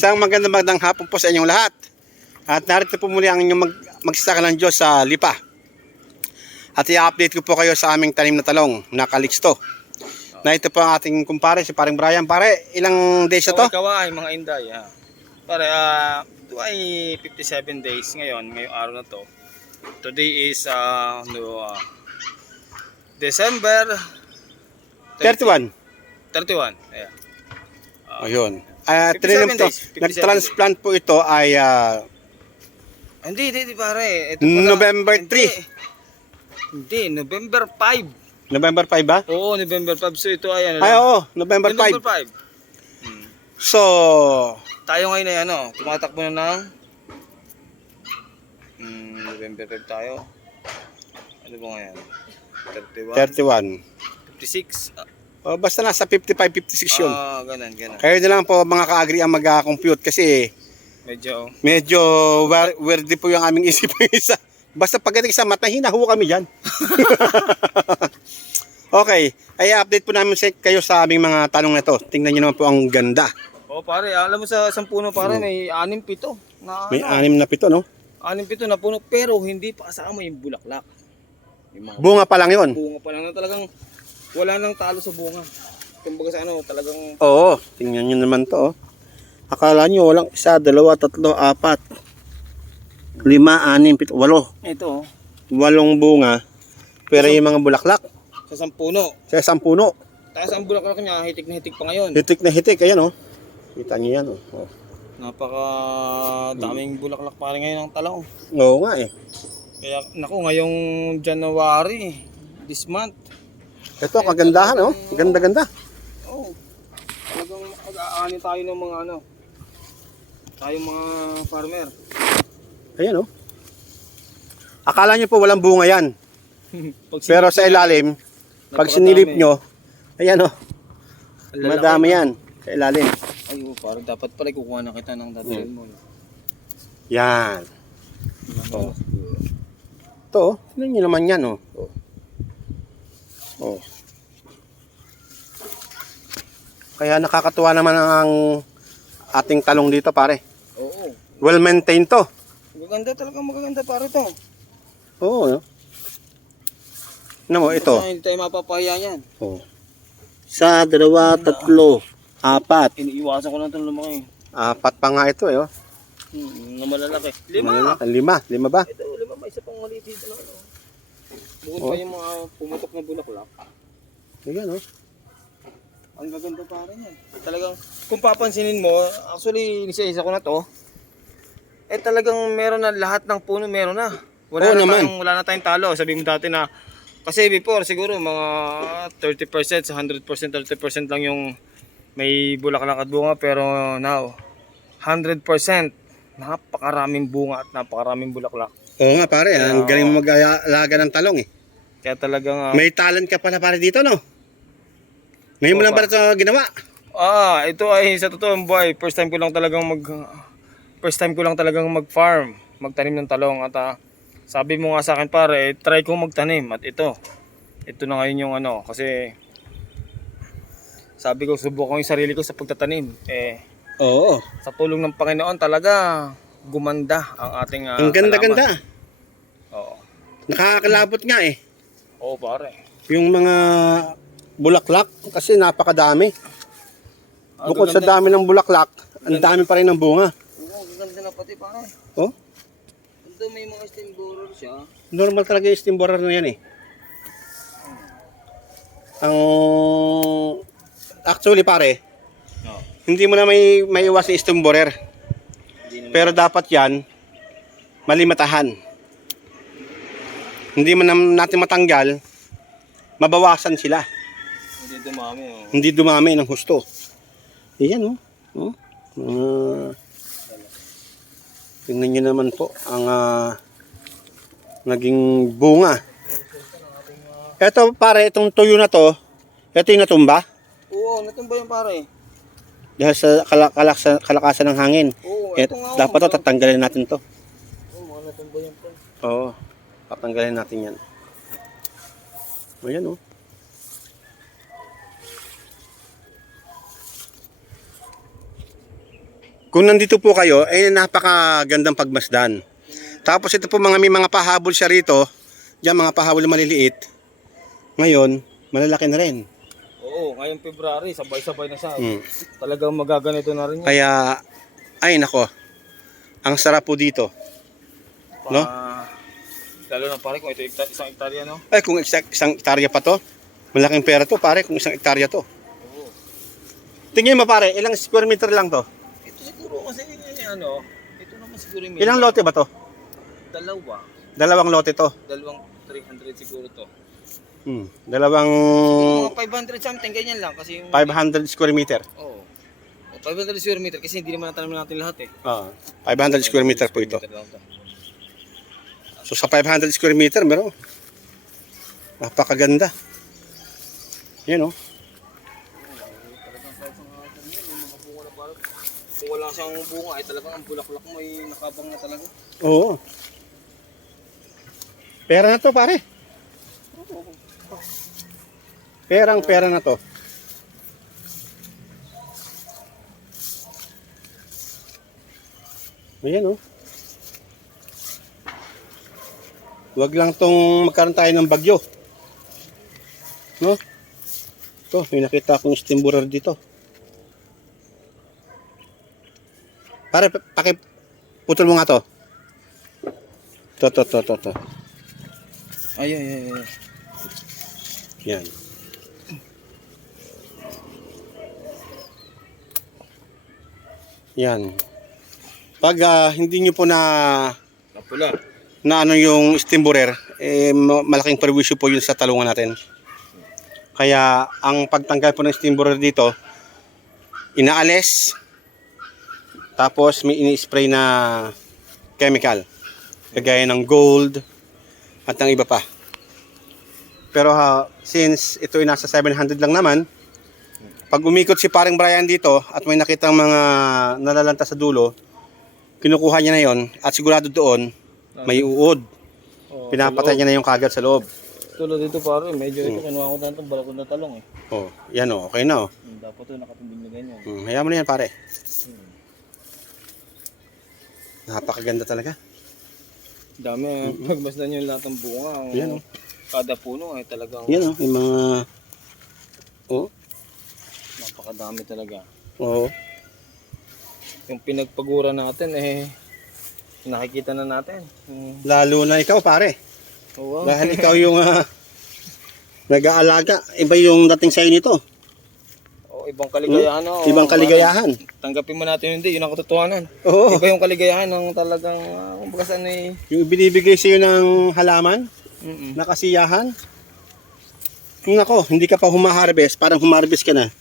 Isang magandang hapon po sa inyong lahat. At narito po muli ang inyong magsasaka ng Diyos sa Lipa. At i-update ko po kayo sa aming tanim na talong na Calixto. Na ito po ang ating kumpare, si paring Brian. Pare, ilang days na to? Kaway, mga inday. Pare, ito ay 57 days ngayong araw na to. Today is December 31. 31. Ayan. Ayun. 57 days. 57 Nag-transplant po ito ay Hindi pare. Ito pala, November 3. Hindi, November 5. November 5 ba? Oo, November 5. So ito ay ano Ay, lang. oo. November 5. November 5. So, Tayo ngayon ay tumatakbo na ng November 5 tayo. Ano ba ngayon? 31. 56. Basta nasa 55-56 yun. Ganun. Kayo na lang po mga ka-agri ang mag-compute kasi medyo weird po yung aming isip isa. Basta pagdating sa mata, hinaho kami dyan. Okay, ay update po namin kayo sa aming mga tanong na ito. Tingnan nyo naman po ang ganda. Pare, alam mo sa isang puno pare, may 6-7 na May 6 na 7, no? 6-7 na puno, pero hindi pa kasama yung bulaklak. Yung mga Bunga pa lang yun. bunga pa lang na talagang wala nang talo sa bunga. Kumbaga sa talagang Oo, tingnan nyo naman to. Akala nyo walang 1, 2, 3, 4, 5, 6, 7, 8. ito 8 bunga. Pero yung mga bulaklak, sa isang puno. sa isang puno. Tapos ang bulaklak niya, hitik na hitik pa ngayon. Hitik na hitik, ayan oh. Kita nyo yan oh. Napaka daming bulaklak pare ngayon ng talong. Oo nga eh. Kaya naku, ngayong January, this month. Ito, kagandahan oh. Ganda-ganda. Oh. Talagang mag-aani tayo ng mga tayong mga farmer. Ayan oh. Akala nyo po walang bunga yan. Pero sa ilalim, pag sinilip nyo, ayan oh. Madami yan sa ilalim. Ay, parang dapat pala kukuha na kita ng dadalhin mo. Yan. Oh. Ito oh. Tingnan nyo naman yan oh. Oh. Kaya nakakatuwa naman ang ating talong dito pare. Oo. Well maintained to. Maganda talaga, magaganda pare to. Oo. No? Ano mo ito? Hindi tayo mapapahiya yan. Oh. 1, 2, 3, 4. Iniiwasan ko lang itong lumaki. 4 pa nga ito eh. Oh. Na malalaki. 5. 5 ba? Ito, 5 ba? Isa pang maliit dito na. Bukod pa yung mga pumutok na bulaklak. Ayan oh. Ang gaganda pa rin yan. Talagang, kung papansinin mo, actually, isa-isa ko na to. Talagang meron na lahat ng puno, meron na. Wala na tayong talo. Sabihin mo dati na, kasi before siguro mga 30% sa 100%, 30% lang yung may bulaklak at bunga. Pero now, 100% napakaraming bunga at napakaraming bulaklak. Oo nga pare, ang galing mo mag-alaga ng talong eh. Kaya talagang May talent ka pala pare dito no? Ngayon mo lang ba ito ginawa? ito ay sa totoong buhay, first time ko lang talagang mag-farm, magtanim ng talong at sabi mo nga sa akin pare, try kong magtanim at ito na ngayon yung kasi sabi ko subukan ko yung sarili ko sa pagtatanim. Oo. Sa tulong ng Panginoon talaga gumanda ang ating ang ganda-ganda. Oo. Nakakalabot nga eh. Oo pare. Yung mga bulaklak kasi napakadami. Bukod sa dami ng bulaklak, ang dami pa rin ng bunga. Oo, ganda na pati pare. Oh? Ito may mga stem borer siya. Normal talaga yung stem borer na yan eh. Ang actually pare, hindi mo na may iwas yung stem borer. Pero dapat yan malimatahan. Hindi mo natin matanggal, mabawasan sila. Hindi dumami ng husto. Ayan oh. Tingnan nyo naman po ang naging bunga. Ito pare, itong tuyo na to, ito yung natumba. Oo, natumba yung pare. Dahil sa kalakasan ng hangin. Oo, Dapat to tatanggalin natin to. Oo, natumba yung pare. Oo, tatanggalin natin yan. Ayan oh. Kung nandito po kayo, napakagandang pagmasdan. Tapos ito po may mga pahabol siya rito. Diyan mga pahabol na maliliit. Ngayon, malalaki na rin. Oo, ngayong February, sabay-sabay na siya. Mm. Talagang magaganito na rin yan. Kaya, ay nako, ang sarap po dito. No? Lalo na pare kung ito isang hektarya, no? Ay, kung isang hektarya pa to, malaking pera to pare kung isang hektarya to. Oo. Tingin mo pare, ilang square meter lang to? Ito siguro kasi ano, ito naman siguro yung Ilang lote ba to? dalawa. Dalawang lote to. Dalawang 300 siguro to. Dalawang Mga 500 something, ganyan lang. Kasi yung 500 square meter. Oo. 500 square meter kasi hindi naman natanim natin lahat eh. 500 square meter po ito. Meter lang to. So sa 500 square meter, meron. Napakaganda. Yan oh. Talagang kahit sa mga tanim, may mga bunga na parang kung wala siyang bunga ay talagang ang bulaklak mo ay nakabang na talaga. Oo. Pera na to pare. Pera na to. Ayan oh. Huwag lang tong magkaroon tayo ng bagyo. No? Ito, may nakita akong stimburer dito. Pare, putol mo nga to. To. Ay. Yan. Yan. Pag hindi nyo po Napula. na ano yung stimburer, malaking perwisyo po yun sa talungan natin. Kaya ang pagtanggal po ng stimburer dito, inaalis, tapos may ini-spray na chemical, kagaya ng gold at ng iba pa. Pero since ito ay nasa 700 lang naman, pag umikot si paring Brian dito at may nakitang mga nalalanta sa dulo, kinukuha niya na yon at sigurado doon may uod. Pinapatay niya na yung kagat sa loob. Tulad dito pare, medyo ito kinuha ko na itong balakod na talong eh. Oh, yan oh, okay na oh. Dapat ito nakatinding na ganyan. Hayaan mo na yan pare. Napakaganda talaga. Dami, pagmasdan yung lahat ng bunga. Yan oh. Kada puno ay talagang Yan oh, yung mga napakadami talaga. Oo. Yung pinagpagura natin nakikita na natin. Lalo na ikaw pare. Oo. Dahil ikaw yung nag-aalaga, iba yung dating sa'yo nito. Ibang kaligayahan. Ibang kaligayahan. Tanggapin mo natin hindi, yun ang katotohanan. Oo. Iba yung kaligayahan ng talagang, kumbaga saan Yung binibigay sa'yo ng halaman, na kasiyahan. Nako, hindi ka pa humaharvest, parang humarvest ka na.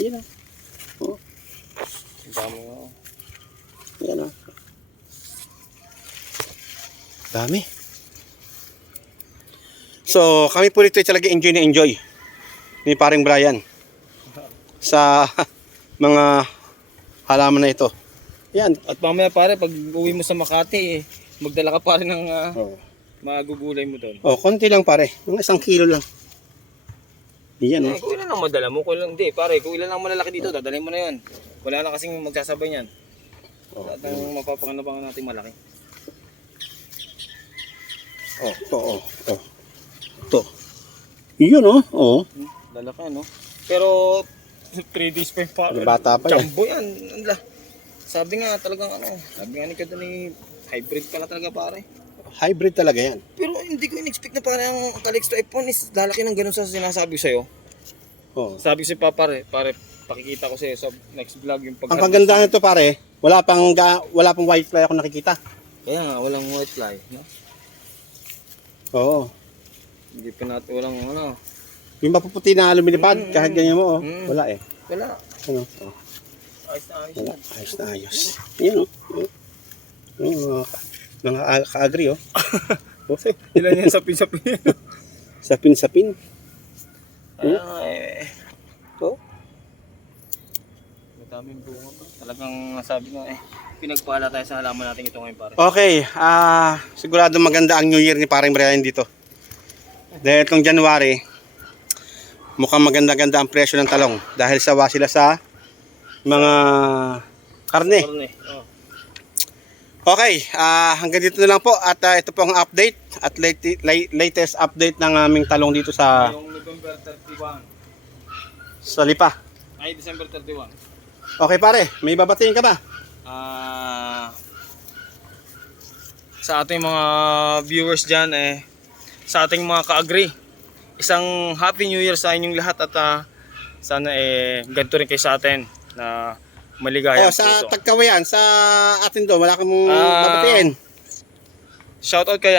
Yan o. Dami Yan o. Dami. So, kami po dito talaga enjoy na enjoy ni paring Brian sa mga halaman na ito. Yan. At mamaya pare, pag uwi mo sa Makati, magdala ka pa rin ng magugulay mo doon. Konti lang pare. Mga 1 kilo lang. Yan o. Kung ilan ang madala mo, kung ilan, hindi pare, kung ilan ang malalaki dito, dadalhin mo na yun. Wala na kasing magsasabay niyan. At ang mapapanganabangan natin malaki. Ito. Yun o. Lalaki ano. Pero 3 days pa yung pare. Bata pa yan. Jumbo yan. Sabi nga talagang sabi nga ni Kadani, hybrid pala talaga pare. Hybrid talaga yan. Pero hindi ko in-expect na pare ang Calixto F1 is lalaki ng ganun sa sinasabi ko sa'yo. Sabi ko si pare, pakikita ko sa'yo sa next vlog yung Ang kagandahan nito pare, wala pang white fly ako nakikita. Kaya nga, walang white fly. No? Oo. Hindi pa natin, walang Yung mapuputi na lumilipad, kahit ganyan mo wala eh. Wala. Ano? Ayos na ayos. Wala. Ayos na ayos. Yan o. Mga ka-agri o. Ilan yan sapin-sapin. Sapin-sapin. Kaya nga madaming bunga pa. Talagang sabi nga pinagpala tayo sa halaman natin ito ngayon pare. Okay, sigurado maganda ang New Year ni paring Brian dito. Dahil itong January, mukhang maganda-ganda ang presyo ng talong. Dahil sawa sila sa mga karne. Karne. Oh. Okay, hanggang dito na lang po at ito po ang update at latest update ng aming talong dito sa Yung November 31. Lipa. Ay, December 31. Okay pare, may babatiin ka ba? Sa ating mga viewers dyan, sa ating mga ka-agree, isang Happy New Year sa inyong lahat at sana ganito rin kayo sa atin na maligaya. Sa Tagkawayan, sa atin doon, wala kang babatiin. Shoutout kay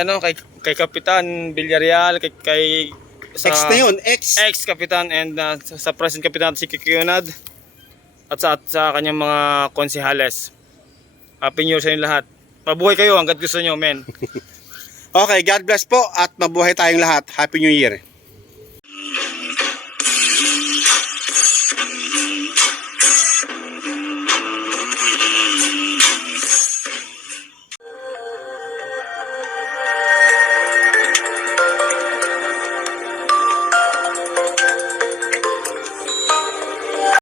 kay Kapitan Villarreal, kay sa Ex na yun, ex. Kapitan and sa present Kapitan si Kikionad at sa kanyang mga konsehales. Happy New Year sa inyo lahat. Mabuhay kayo hanggat gusto nyo, men. Okay, God bless po at mabuhay tayong lahat. Happy New Year.